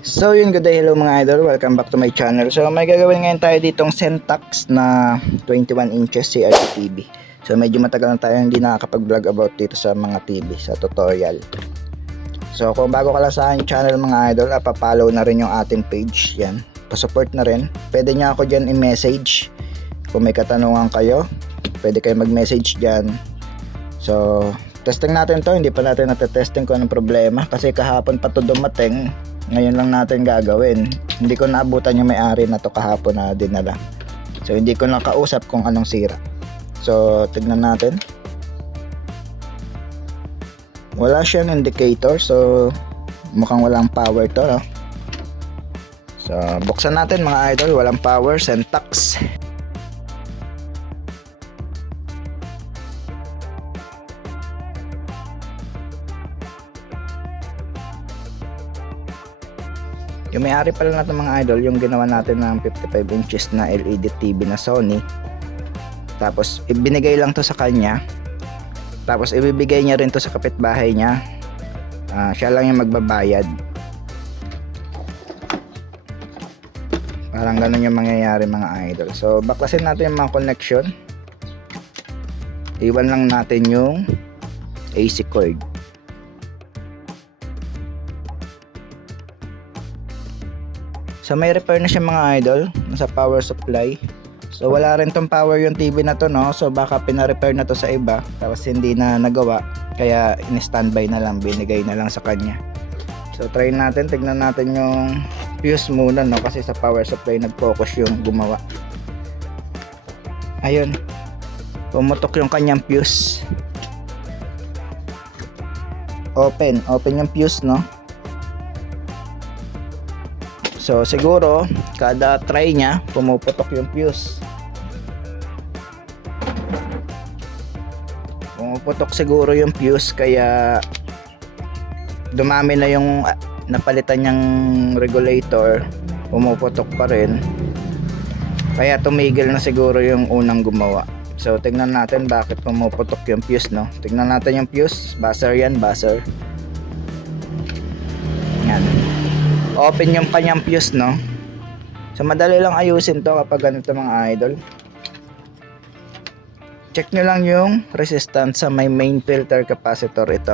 So yun, good day, hello mga idol, welcome back to my channel. So may gagawin ngayon tayo ditong Sentax na 21 inches CRT TV. So medyo matagal na tayo hindi nakakapag-vlog about dito sa mga TV, sa tutorial. So kung bago ka lang sa aking channel mga idol, papollow na rin yung ating page, yan, pa-support na rin. Pwede nyo ako dyan i-message kung may katanungan kayo, pwede kayo mag-message dyan. So testing natin to, hindi pa natin natetesting kung anong problema kasi kahapon pa to dumating. Ngayon lang natin gagawin. Hindi ko naabutan yung may-ari na to kahapon na dinala. So hindi ko nakausap kung anong sira. So tignan natin. Wala siyang indicator, so mukhang walang power to, no? So buksan natin mga idol, walang power, Sentax. Yung may-ari pala natin mga idol, yung ginawa natin ng 55 inches na LED TV na Sony. Tapos ibinigay lang to sa kanya. Tapos ibibigay niya rin to sa kapitbahay niya. Siya lang yung magbabayad. Parang ganun yung mangyayari mga idol. So baklasin natin yung mga connection. Iwan lang natin yung AC cord. So may repair na siya mga idol, nasa power supply. So wala rin tong power yung TV na to, no? So baka pina-repair na to sa iba, tapos hindi na nagawa, kaya in-standby na lang, binigay na lang sa kanya. So try natin, tignan natin yung fuse muna, no? Kasi sa power supply nag-focus yung gumawa. Ayun, pumutok yung kanyang fuse. Open yung fuse, no? So siguro kada try niya pumuputok yung fuse. Pumuputok siguro yung fuse kaya dumami na yung napalitan niyang regulator, pumuputok pa rin. Kaya tumigil na siguro yung unang gumawa. So tingnan natin bakit pumuputok yung fuse, no? Tingnan natin yung fuse, buzzer yan, buzzer. Yan. Open yung kanyang fuse, no? So madali lang ayusin to kapag ganito mga idol. Check nyo lang yung resistance sa may main filter capacitor ito.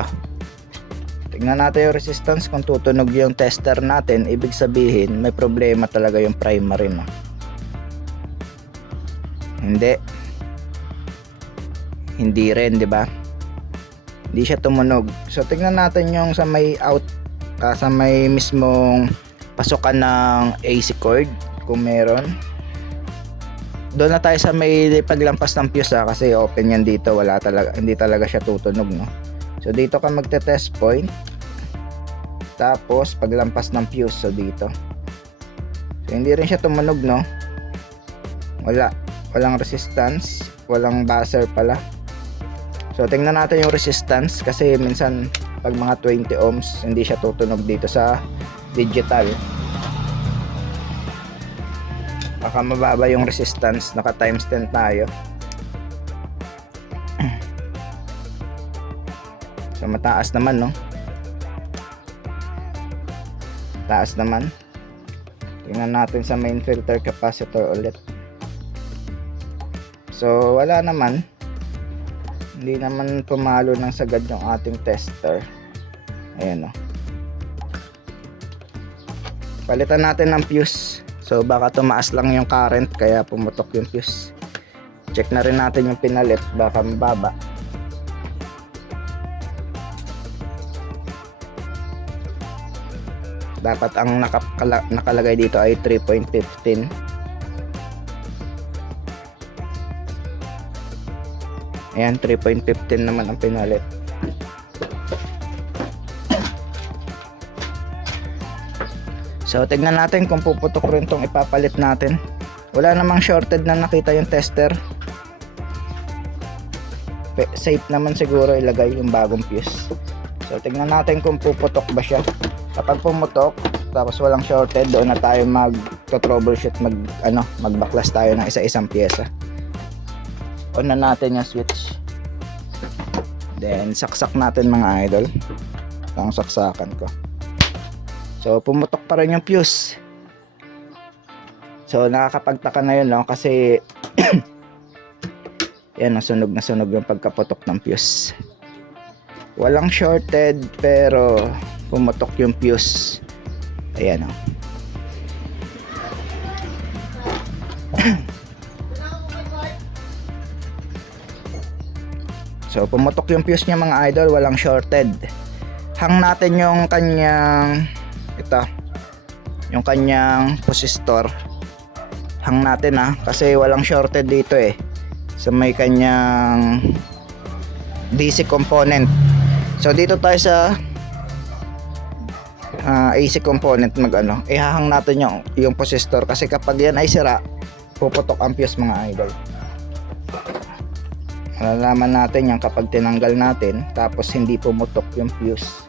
Tingnan natin yung resistance, kung tutunog yung tester natin, ibig sabihin may problema talaga yung primary, no? Hindi rin, di ba? Hindi siya tumunog. So tingnan natin yung sa may out, sa may mismong pasukan ng AC cord kung meron. Doon na tayo sa may paglampas ng fuse, kasi open yan dito, wala talaga, hindi talaga siya tutunog, no? So dito ka magte-test point, tapos paglampas ng fuse, so dito. So hindi rin siya tumunog, no? Walang resistance, walang buzzer pala. So tingnan natin yung resistance, kasi minsan pag mga 20 ohms hindi siya tutunog dito sa digital. Baka mababa yung resistance, naka times 10 tayo. So mataas naman, no? Taas naman. Tingnan natin sa main filter capacitor ulit. So wala naman. Hindi naman pumalo ng sagad yung ating tester. Ayan, o. Palitan natin ng fuse. So baka tumaas lang yung current kaya pumutok yung fuse. Check na rin natin yung pinalit, baka mababa. Dapat ang nakalagay dito ay 3.15. Ayan, 3.15 naman ang pinalit. So tignan natin kung puputok rin tong ipapalit natin. Wala namang shorted na nakita yung tester. Safe naman siguro ilagay yung bagong fuse. So tignan natin kung puputok ba siya. Kapag pumutok tapos walang shorted, doon na tayo mag-troubleshoot, magbaklas tayo ng isa-isang pyesa. On na natin yung switch. Then saksak natin mga idol. Ang saksakan ko. So pumutok pa rin yung fuse. So nakakapagtaka na yun, no? Kasi yan, nasunog na sunog yung pagkaputok ng fuse. Walang shorted pero pumutok yung fuse. Ayan, no? So pumutok yung fuse niya mga idol, walang shorted. Hang natin yung kanyang yung kanyang resistor. Hang natin kasi walang shorted dito sa may kanyang DC component. So dito tayo sa AC component ihahang natin yung resistor kasi kapag yan ay sira, puputok ang fuse mga idol. Malalaman natin yan kapag tinanggal natin tapos hindi pumutok yung fuse.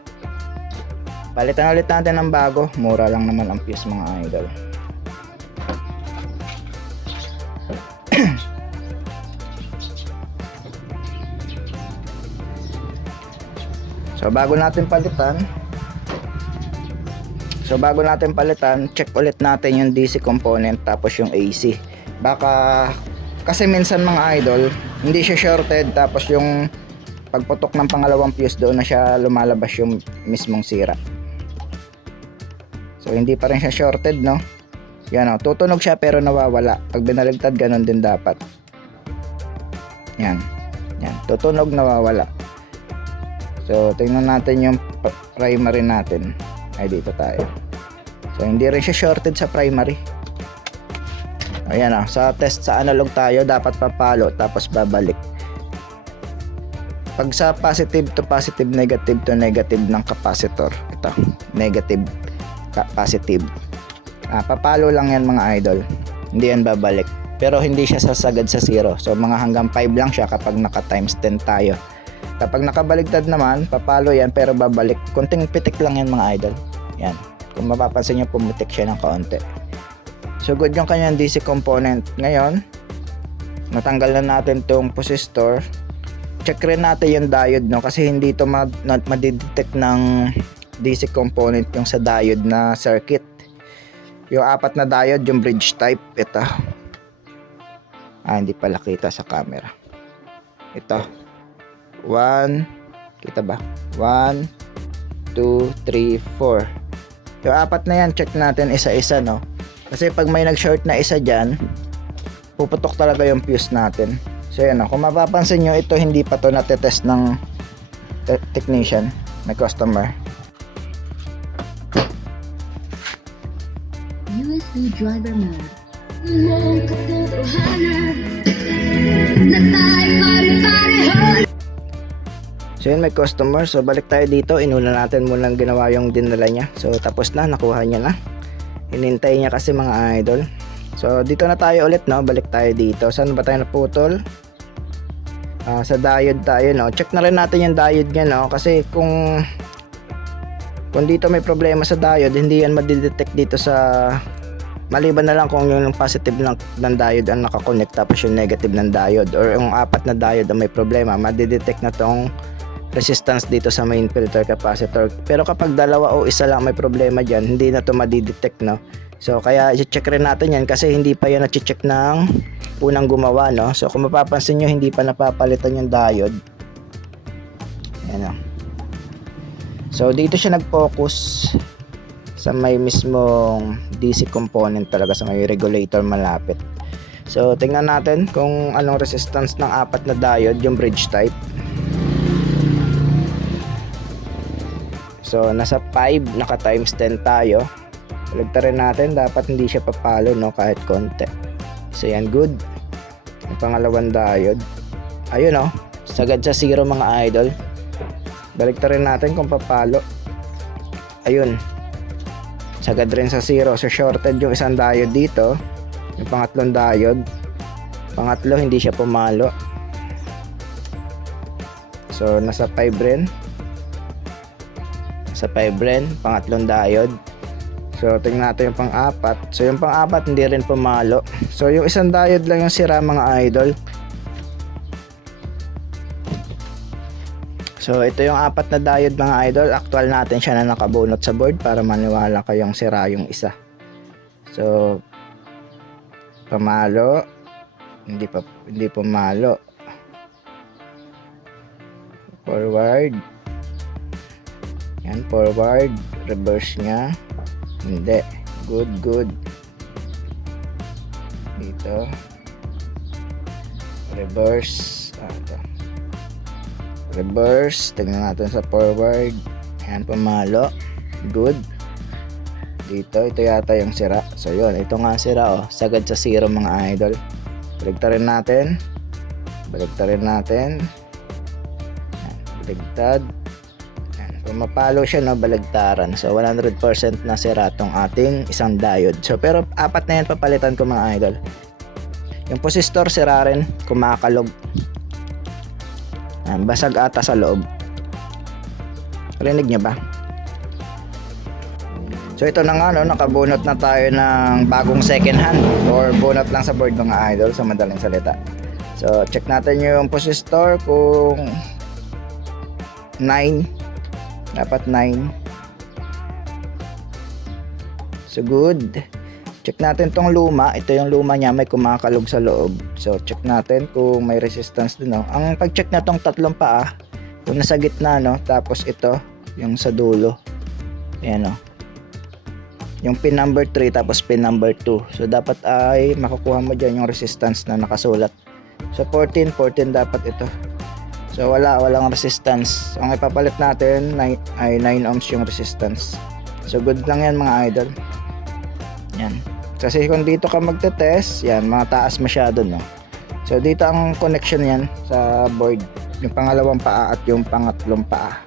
Palitan ulit natin ng bago, mura lang naman ang fuse mga idol. So bago natin palitan, check ulit natin yung DC component tapos yung AC. Baka kasi minsan mga idol, hindi siya shorted tapos yung pagputok ng pangalawang fuse doon na siya lumalabas yung mismong sira. So hindi pa rin siya shorted, no? Yan tutunog siya pero nawawala. Pag binaligtad ganun din dapat. Yan, tutunog, nawawala. So tingnan natin yung primary natin. Ay, dito tayo. So hindi rin siya shorted sa primary. Ayan sa test sa analog tayo, dapat papalo tapos babalik. Pag sa positive to positive, negative to negative ng capacitor, ito, negative, positive. Papalo lang yan mga idol. Hindi yan babalik. Pero hindi siya sasagad sa 0. So mga hanggang 5 lang siya kapag naka times 10 tayo. Kapag nakabaligtad naman, papalo yan pero babalik. Kunting pitik lang yan mga idol. Yan. Kung mapapansin nyo, pumutik siya ng kaunti. So good yung kanyang DC component. Ngayon, natanggal na natin tong resistor. Check rin natin yung diode, no? Kasi hindi ito madidetect ng DC component yung sa diode na circuit. Yung 4 na diode, yung bridge type. Ito. Hindi pala kita sa camera. Ito. 1, kita ba? 1, 2, 3, 4. Yung 4 na yan, check natin isa-isa, no? Kasi pag may nag-short na isa dyan, puputok talaga yung fuse natin. So yan, kung mapapansin nyo, ito hindi pa to natetest ng technician, may customer. USB driver mode. Mong katotohanan na tayo pare-pareho. So yun, may customer. So balik tayo dito. Inuna natin muna ginawa yung dinala niya. So tapos na, nakuha niya na. Hinintay niya kasi mga idol. So dito na tayo ulit, no? Balik tayo dito. Saan ba tayo naputol? Sa diode tayo, no? Check na rin natin yung diode niya, no? Kasi kung dito may problema sa diode, hindi yan madidetect dito sa, maliban na lang kung yung positive ng diode ang nakakonect tapos yung negative ng diode, or yung 4 na diode ang may problema, madidetect na tong resistance dito sa main filter capacitor. Pero kapag dalawa o isa lang may problema dyan, hindi na to madidetect, no? So kaya i-check rin natin yan kasi hindi pa yan na-check ng unang gumawa, no? So kung mapapansin nyo, hindi pa napapalitan yung diode. Ayan, no? So dito siya nag-focus sa may mismong DC component talaga, sa may regulator malapit. So tingnan natin kung anong resistance ng 4 na diode, yung bridge type. So nasa 5, naka times 10 tayo. Baligtarin natin, dapat hindi siya papalo, no, kahit konti. So yan, good. Yung pangalawang diode, ayun, no, sagad sa 0 mga idol. Baligtarin natin kung papalo. Ayun, sagad rin sa 0. So shorted yung isang diode dito, yung pangatlong diode. Pangatlo, hindi siya pumalo. So nasa 5 rin. Sa 5 rin, pangatlong diode. So tingnan natin yung pang-4. So yung pang-4 hindi rin pumalo. So yung isang diode lang yung sira mga idol. So ito yung apat na diode mga idol. Actual natin siya na nakabunot sa board para maniwala kayong sira yung isa. So pamalo, hindi pumalo. Forward. Yan, forward, reverse nya. Hindi. Good. Dito. Reverse. Ito. Reverse. Tingnan natin sa forward. Yan, pumalo. Good. Dito, ito yata yung sira. So yun, ito nga sira oh. Sagad sa zero mga idol. Baligtarin natin. Yan, baligtad. Yan. Kung mapalo siya no, baligtaran. So 100% na sira tong ating isang diode. So pero apat na yan papalitan ko mga idol. Yung resistor sira rin, kumakalog. Yan, basag ata sa loob. Rinig niyo ba? So ito na nga no, nakabunot na tayo ng bagong second hand or bunot lang sa board mga idol sa madaling salita. So check natin yung resistor kung 9, dapat 9. So good. Check natin tong luma, ito yung luma niya, may kumakalog sa loob. So check natin kung may resistance din no. Ang pag-check na tong tatlong paa, yung nasa gitna no, tapos ito yung sa dulo. Ayan no. Yung pin number 3 tapos pin number 2. So dapat ay makukuha mo dyan yung resistance na nakasulat. So 14 dapat ito. So walang resistance. Ang ipapalit natin ay 9 ohms yung resistance. So good lang yan mga idol. Yan. Kasi kung dito ka magte-test, yan, mataas masyado no. So dito ang connection yan sa board. Yung pangalawang paa at yung pangatlong paa.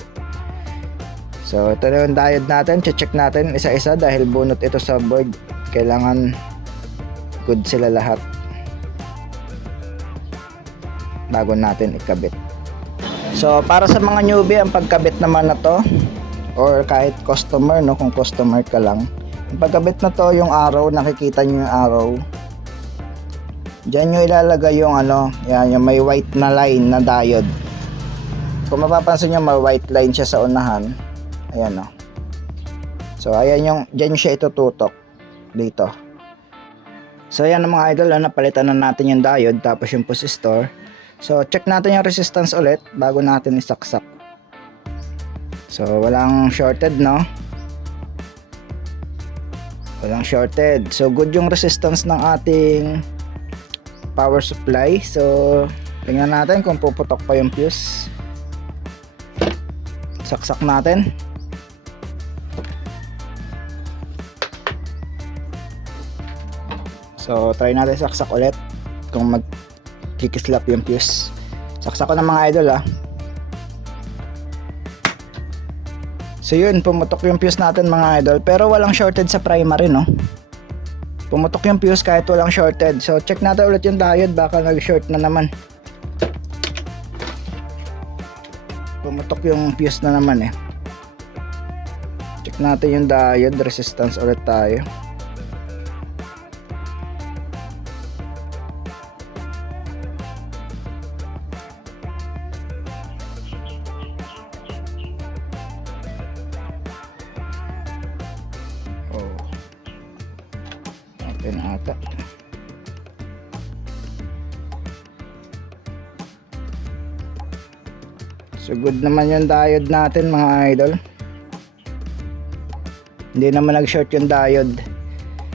So ito na yung diode natin, check natin isa-isa dahil bunot ito sa board. Kailangan good sila lahat bago natin ikabit. So para sa mga newbie, ang pagkabit naman na to or kahit customer no, kung customer ka lang, ang pagkabit na to, yung arrow, nakikita nyo yung arrow, dyan nyo ilalagay yung ano, yan, yung may white na line na diode. Kung mapapansin nyo, may white line siya sa unahan. Ayan o. So ayan yung, dyan siya itututok dito. So ayan mga idol, napalitan na natin yung diode tapos yung resistor. So check natin yung resistance ulit bago natin isaksak. So walang shorted no. Walang shorted. So good yung resistance ng ating power supply. So tingnan natin kung puputok pa yung fuse. Saksak natin. So try natin saksak ulit kung magkikislap yung fuse. Saksak ko ng mga idol ah. So yun, pumutok yung fuse natin mga idol, pero walang shorted sa primary no. Pumutok yung fuse kahit walang shorted. So check natin ulit yung diode, baka nag-short na naman. Pumutok yung fuse na naman eh. Check natin yung diode, resistance ulit tayo. Natin ata. So good naman yung diode natin mga idol. Hindi naman nag-short yung diode.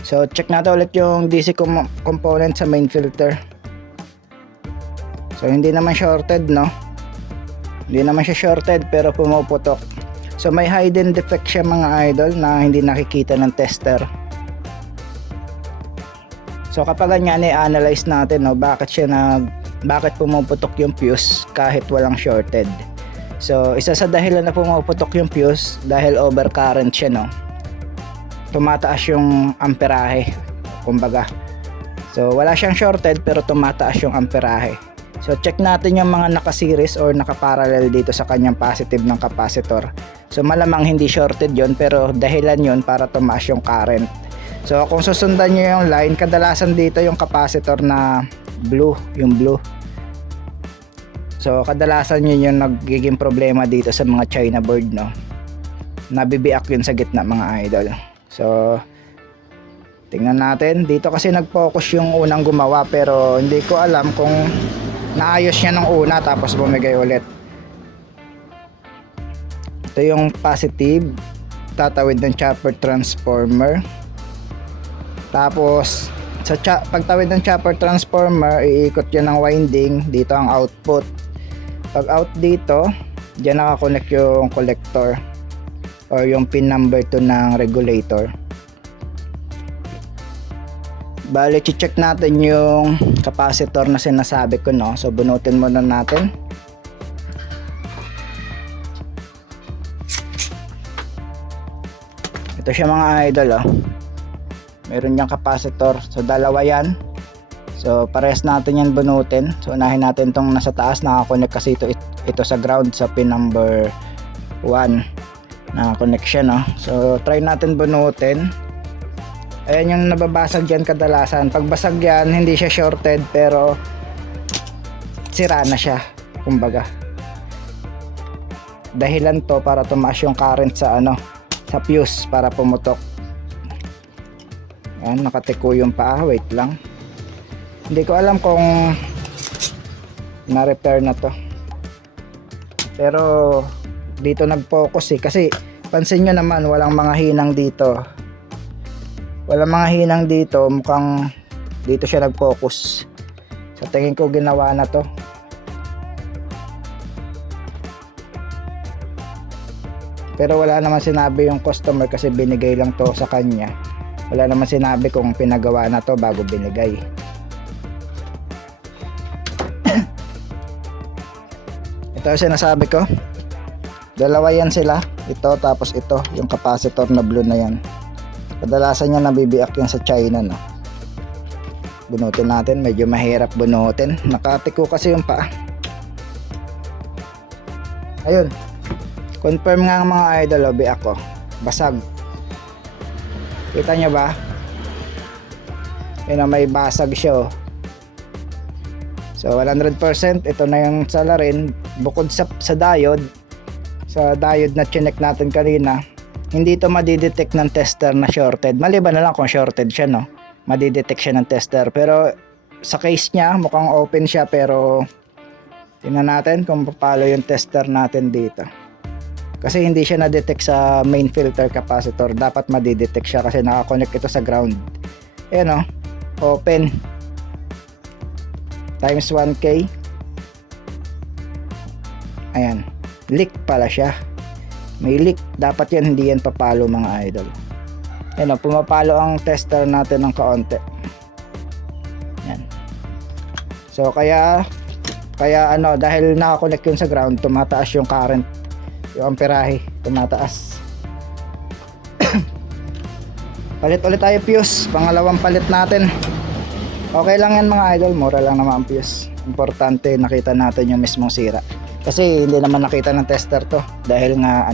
So check natin ulit yung DC component sa main filter. So hindi naman shorted no. Hindi naman siya shorted pero pumuputok. So may hidden defect siya mga idol na hindi nakikita ng tester. So kapag ganyan i-analyze natin no, bakit pumuputok yung fuse kahit walang shorted. So isa sa dahilan na pumuputok yung fuse dahil overcurrent siya no. Tumataas yung amperahe kumbaga. So wala siyang shorted pero tumataas yung amperahe. So check natin yung mga naka-series or naka-parallel dito sa kanyang positive ng capacitor. So malamang hindi shorted yon pero dahilan yon para tumaas yung current. So kung susundan nyo yung line, kadalasan dito yung capacitor na blue, yung blue. So kadalasan yun yung nagiging problema dito sa mga China board, no? Nabibiak yun sa gitna, mga idol. So tingnan natin dito, kasi nag-focus yung unang gumawa, pero hindi ko alam kung naayos niya ng una tapos bumigay ulit. Ito yung positive, tatawid ng chopper transformer. Tapos sa pagtawid ng chopper transformer, iikot yan ng winding. Dito ang output. Pag out dito, dyan nakakonect yung collector or yung pin number 2 ng regulator. Bale, check natin yung capacitor na sinasabi ko, no? So bunutin muna natin. Ito siya, mga idol, oh. Meron niyang capacitor. So dalawa yan. So parehas natin yan bunutin. So unahin natin tong nasa taas. Nakakonect kasi ito sa ground sa pin number 1. Nakakonect siya, no? So try natin bunutin. Ayan yung nababasag dyan kadalasan. Pag basag yan, hindi siya shorted, pero sira na siya, kumbaga. Dahilan to para tumaas yung current sa sa fuse, para pumutok. Ayan, nakatiko yung paa. Wait lang, hindi ko alam kung na-repair na to, pero dito nag-focus kasi pansin nyo naman, walang mga hinang dito. Walang mga hinang dito. Mukhang dito siya nag-focus. Sa tingin ko ginawa na to. Pero wala naman sinabi yung customer kasi binigay lang to sa kanya. Wala naman sinabi kung pinagawa na to bago binigay. Ito yung sinasabi ko. Dalawa yan sila. Ito tapos ito, yung capacitor na blue na yan. Kadalasan niya nabibiak yan sa China, no? Bunutin natin. Medyo mahirap bunutin. Nakatiko kasi yung paa. Ayun. Confirm nga mga idol, biak ko. Basag. Kita nyo ba? Yun, may basag siya, oh. So 100%. Ito na yung salarin. Bukod sa diode. Sa diode na chinek natin kanina, hindi ito madidetect ng tester na shorted. Maliban na lang kung shorted siya, no? Madidetect siya ng tester. Pero sa case niya, mukhang open siya, pero tingnan natin kung paano yung tester natin dito. Kasi hindi siya na-detect sa main filter capacitor. Dapat madidetect siya kasi nakakonect ito sa ground. Ayan, no? Open. Times 1K. Ayan. Leak pala siya. May leak. Dapat yan, hindi yan papalo, mga idol. Ayan, o, pumapalo ang tester natin ng kaunti. Ayan. So kaya dahil nakakonect yun sa ground, tumataas yung current, yung amperahe tumataas. Palit ulit tayo fuse, pangalawang palit natin. Okay lang yan, mga idol, mura lang naman ang fuse. Importante nakita natin yung mismong sira. Kasi hindi naman nakita ng tester to. Dahil nga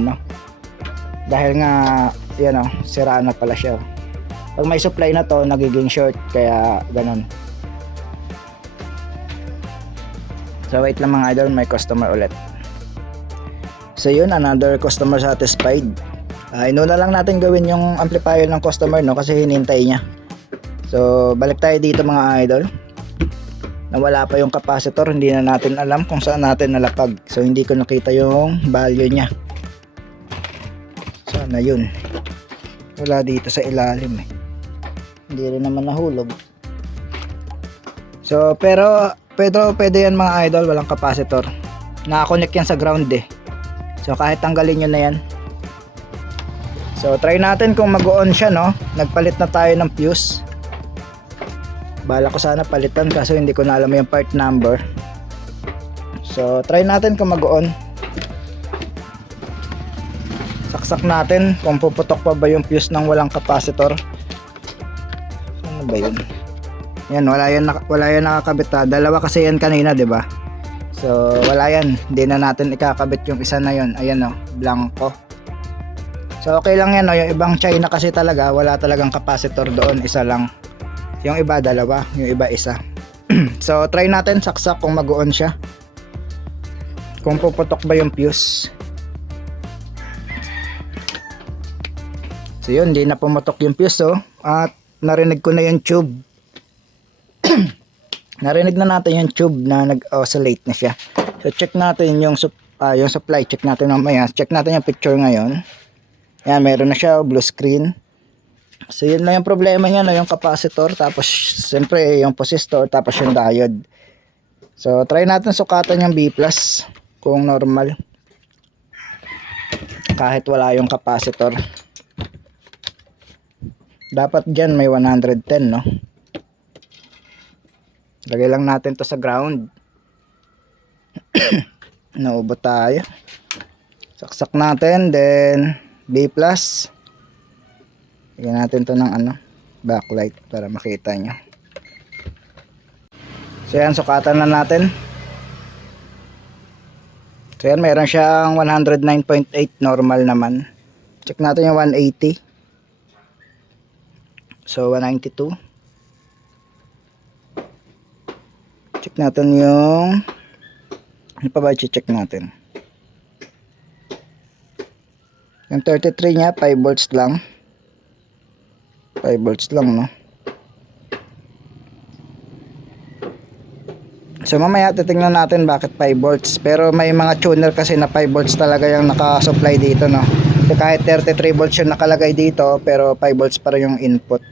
yan, o, sira na pala siya. Pag may supply na to, nagiging short. Kaya ganun. So wait lang, mga idol, may customer ulit. So yun, another customer satisfied. Inuna lang natin gawin yung amplifier ng customer, no, kasi hinintay niya. So balik tayo dito, mga idol. Nawala pa yung capacitor, hindi na natin alam kung saan natin nalapag. So hindi ko nakita yung value niya. Sana yun. Wala dito sa ilalim, eh. Hindi rin naman nahulog. So pero pwede yan, mga idol, walang capacitor. Nakakonect yan sa ground, eh. So kahit tanggalin nyo na yan. So try natin kung mag-on siya, no. Nagpalit na tayo ng fuse. Bala ko sana palitan, kaso hindi ko na alam yung part number. So try natin kung mag-on. Saksak natin kung puputok pa ba yung fuse ng walang capacitor. Ano ba yun? Yan, wala yan nakakabit, ha. Dalawa kasi yan kanina, 'di ba? So wala yan, hindi na natin ikakabit yung isa na yon. Ayan, oh, blanco. So okay lang yan, oh. Yung ibang China kasi talaga wala talagang capacitor doon, isa lang. Yung iba dalawa, yung iba isa. So try natin saksak kung mag-on siya. kung puputok ba yung fuse. So yun, hindi na pumutok yung fuse, oh. At narinig ko na yung tube. Narinig na natin yung tube na nag-oscillate na siya. So check natin yung supply, check natin mamaya. Check natin yung picture ngayon. Yan, meron na siya, blue screen. So yun lang yung problema niya, no, yung capacitor, tapos siyempre yung resistor, tapos yung diode. So try natin sukatan yung B+ kung normal. Kahit wala yung capacitor. Dapat dyan may 110, no? Lagay lang natin to sa ground. Naubo tayo. Saksak natin, then B+. Lagyan natin to ng backlight para makita nyo. So yan, sukatan na natin. So yan, meron siyang 109.8, normal naman. Check natin yung 180. So 192. Check natin yung ano pa ba i-check natin? Yung 33 nya 5 volts lang. 5 volts lang, no? So mamaya titingnan natin bakit 5 volts. Pero may mga tuner kasi na 5 volts talaga yung naka-supply dito, no? So kahit 33 volts yung nakalagay dito, pero 5 volts pa rin yung input.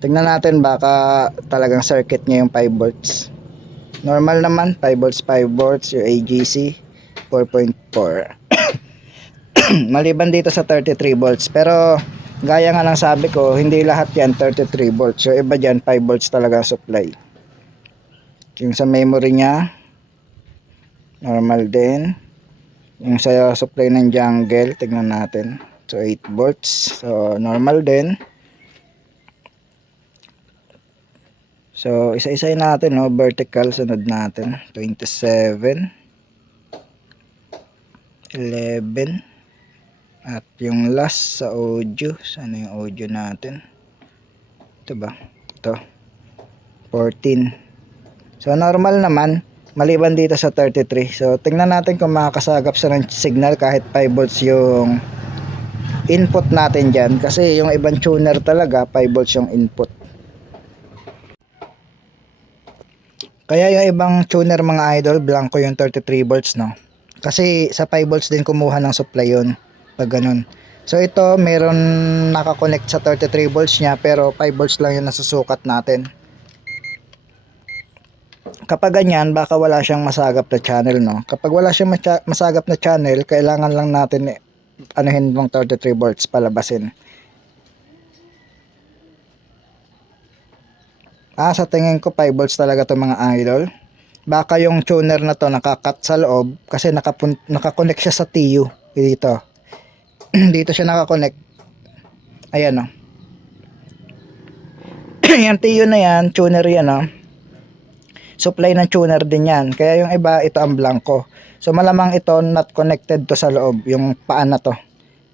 Tingnan natin baka talagang circuit niya yung 5 volts. Normal naman, 5 volts, 5 volts, yung AGC 4.4. Maliban dito sa 33 volts. Pero gaya nga ng sabi ko, hindi lahat yan 33 volts. So iba dyan, 5 volts talaga supply. Yung sa memory niya, normal din. Yung sa supply ng jungle, tingnan natin. So 8 volts. So normal din. So isa-isay natin, no? Vertical, sunod natin. 27. 11. At yung last sa audio, sana yung audio natin? Ito ba? Ito. 14. So normal naman, maliban dito sa 33. So tingnan natin kung makakasagap sa ng signal kahit 5 volts yung input natin dyan. Kasi yung ibang tuner talaga, 5 volts yung input. Kaya yung ibang tuner mga idol, blanco yung 33 volts, no? Kasi sa 5 volts din kumuha ng supply yun. Pag ganun. So ito, meron nakakonect sa 33 volts niya, pero 5 volts lang yung nasusukat natin. Kapag ganyan, baka wala siyang masagap na channel, no? Kapag wala siyang masagap na channel, kailangan lang natin anuhin ng 33 volts palabasin. Sa tingin ko 5 volts talaga to mga idol. Baka yung tuner na to nakakat sa loob kasi nakakonect siya sa TU dito. Dito siya nakakonect. Ayan, oh. Yan TU na yan, tuner yan, oh. Supply ng tuner din yan. Kaya yung iba, ito ang blanco. So malamang ito not connected to sa loob, yung paan na to.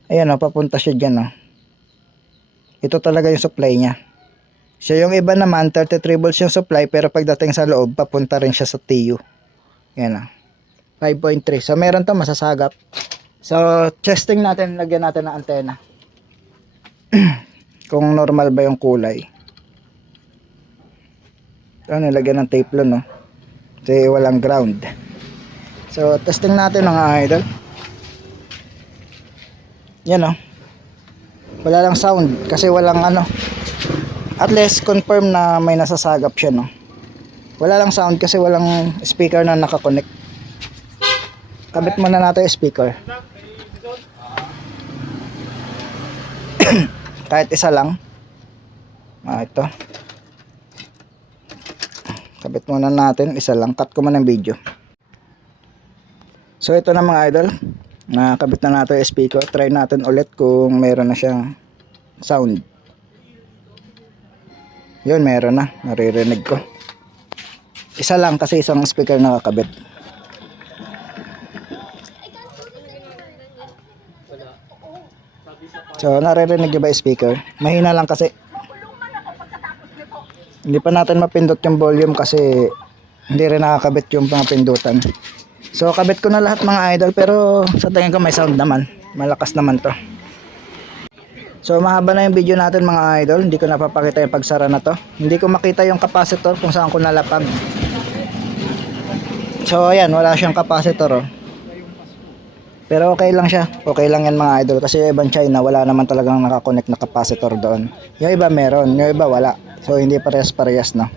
Ayan, oh, papunta siya dyan, oh. Ito talaga yung supply niya. So yung iba naman 33 volts yung supply, pero pagdating sa loob papunta rin siya sa TU. Yan, 5.3. So meron to masasagap. So testing natin, lagyan natin ng antena. Kung normal ba yung kulay. So nilagyan ng tape lang, no? Kasi walang ground. So testing natin mga idol. Yan, wala lang sound kasi walang at least confirm na may nasasagap siya, no? Wala lang sound kasi walang speaker na nakakonect. Kabit muna natin yung speaker. Kahit isa lang. Ito. Kabit muna natin, isa lang. Cut ko muna ng video. So ito na mga idol. Nakabit na natin yung speaker. Try natin ulit kung meron na siyang sound. Yun, meron na. Naririnig ko. Isa lang kasi isang speaker nakakabit. So, naririnig nyo ba yung speaker? Mahina lang kasi. Hindi pa natin mapindot yung volume kasi hindi rin nakakabit yung mga pindutan. So kabit ko na lahat mga idol, pero sa tingin ko may sound naman. Malakas naman to. So mahaba na yung video natin mga idol. Hindi ko napapakita yung pagsara na to. Hindi ko makita yung capacitor kung saan ko nalapag. So ayan, wala siyang capacitor oh. Pero okay lang siya. Okay lang yan mga idol. Kasi yung ibang China, wala naman talagang nakakonect na capacitor doon. Yung iba meron, yung iba wala. So hindi parehas-parehas na.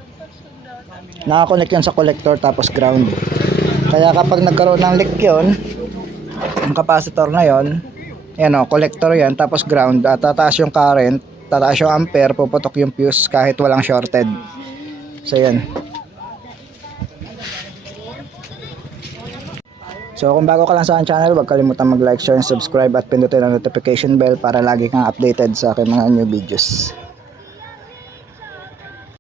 Nakakonect yun sa collector tapos ground. Kaya kapag nagkaroon ng leak yun, ang capacitor na yun, yan o, collector yan, tapos ground, tataas yung current, tataas yung ampere, puputok yung fuse kahit walang shorted. So yan. So kung bago ka lang sa aking channel, huwag kalimutan mag-like, share, and subscribe at pindutin ang notification bell para lagi kang updated sa aking mga new videos.